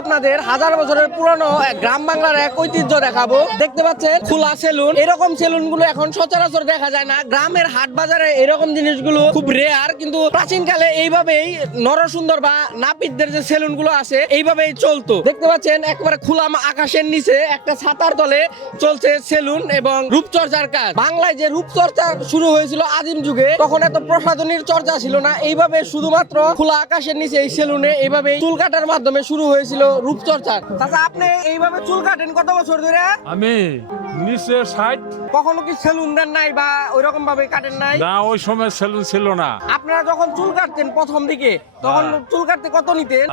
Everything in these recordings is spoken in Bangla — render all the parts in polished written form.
আপনাদের হাজার বছরের পুরনো গ্রাম বাংলার এক ঐতিহ্য দেখাবো। দেখতে পাচ্ছেন খোলা সেলুন। এরকম সেলুন গুলো এখন সচরাচর দেখা যায় না। গ্রামের হাট বাজারে এরকম জিনিসগুলো খুব রেয়ার, কিন্তু প্রাচীনকালে এইভাবেই নরসুন্দর বা নাপিতদের যে সেলুন গুলো আছে এইভাবেই চলতো। দেখতে পাচ্ছেন একেবারে খোলা আকাশের নিচে একটা ছাতার তলে চলছে সেলুন এবং রূপচর্চার কাজ। বাংলায় যে রূপচর্চা শুরু হয়েছিল আদিম যুগে, তখন এত প্রসাধনীর চর্চা ছিল না। এইভাবে শুধুমাত্র খোলা আকাশের নিচে এই সেলুনে এইভাবে চুল কাটার মাধ্যমে শুরু হয়েছিল রূপচর্চা। চাচা, আপনি এইভাবে চুল কাটেন কত বছর ধরে? আমি নিচে 60। কখনো কি সেলুন দেন নাই বা ওইরকম ভাবে কাটেন নাই? না, ওই সময় সেলুন ছিল না। আপনারা যখন চুল কাটতেন প্রথম দিকে, তখন চুল কাটতে কত নিতেন?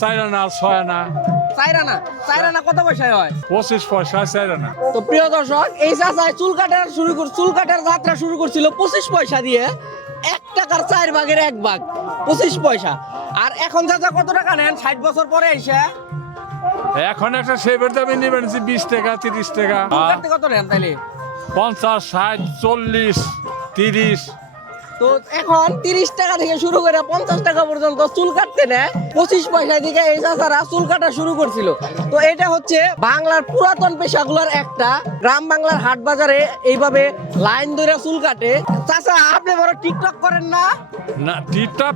4 আনা 6 আনা। চাইরানা কত পয়সায় হয়? 25 পয়সা 4 আনা। তো প্রিয় দর্শক, এই চাচায় চুল কাটার যাত্রা শুরু করছিল 25 পয়সা দিয়ে। 1 টাকার 4 ভাগের 1 ভাগ 25 পয়সা। আর এখন চাচা কত টাকা নেন 60 বছর পরে এসে? এখন একটা শেভের দামে নেবেন 20 টাকা 30 টাকা। চুল কাটতে কত নেন তাইলে? 50 60 40 30। তো এখন 30 টাকা থেকে শুরু করে 50 টাকা পর্যন্ত চুল কাটতে নেয়। 25 পয়সা থেকে এই চাচারা চুল কাটা শুরু করছিল। তো এটা হচ্ছে বাংলার পুরাতন পেশাগুলোর একটা। গ্রাম বাংলার হাট বাজারে এইভাবে লাইন ধরে চুল কাটে। চাচা, আপনি বড় টিকটক করেন না? না, টিপটাপ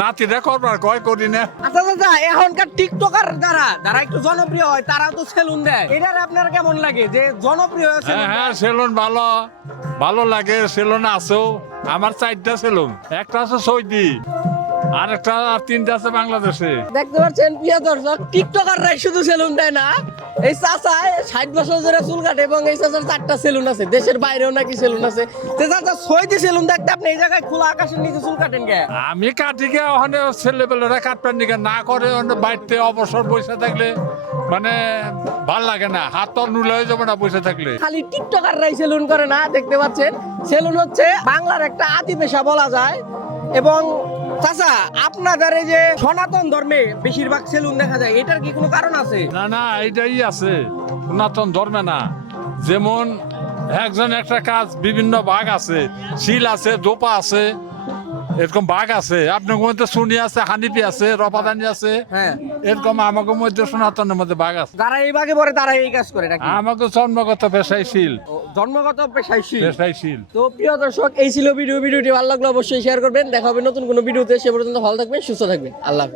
নাতিরা করবার কয় করি না। আচ্ছা চাচা, এখনকার টিকটকার যারা একটু জনপ্রিয় হয় তারাও তো সেলুন দেয়। এটার আপনার কেমন লাগে যে জনপ্রিয় হ্যাঁ হ্যাঁ, সেলুন ভালো লাগে। সেলুন আছো, আমার 4টা সেলুন। একটা আছে সৌদি, আর 3টা আছে বাংলাদেশে। দেখতে পাচ্ছেন প্রিয় দর্শক, টিকটকাররাই শুধু সেলুন দেয় না। এই চাচায় 60 বছর ধরে চুল কাটে এবং এই চাচার 4টা সেলুন আছে। দেশের বাইরেও নাকি সেলুন আছে। তো চাচা, সৌদি সেলুন দেখতে আপনি এই জায়গায় খোলা আকাশের নিচে চুল কাটেন কে? আমি কাটি গে ওখানে ছেলেবেলেরা কাটবার নিকে না করে, বাড়িতে অবসর বসে থাকলে মানে ভাল লাগে না, হাত তো নুলে হয়ে যাবে না বসে থাকলে। খালি টিকটকাররাই সেলুন করে না, দেখতে পাচ্ছেন সেলুন হচ্ছে বাংলার একটা আদি পেশা বলা যায়। এবং চাচা, আপনাদের এই যে সনাতন ধর্মে বেশিরভাগ সেলুন দেখা যায়, এটার কি কোনো কারণ আছে? না না, এইটাই আছে, সনাতন ধর্মে না। যেমন একজন একটা কাজ বিভিন্ন ভাগ আছে, শিল আছে, দোপা আছে, এরকম ভাগ আছে। আপনার মধ্যে সুনি আছে, হানিপি আছে, রপাদানি আছে। হ্যাঁ, এরকম আমাকে মধ্যে সনাতনের মধ্যে ভাগ আছে। যারা এই ভাগে পড়ে তারা এই কাজ করে নাকি? আমাকে জন্মগত পেশাই শিল। জন্মগত পেশায় শীল। পেশাই শিল। তো প্রিয় দর্শক, এই ছিল ভিডিওটি ভালো লাগলে অবশ্যই শেয়ার করবেন। দেখা হবে নতুন কোনো ভিডিওতে। সে পর্যন্ত ভালো থাকবেন, সুস্থ থাকবেন। আল্লাহ হাফেজ।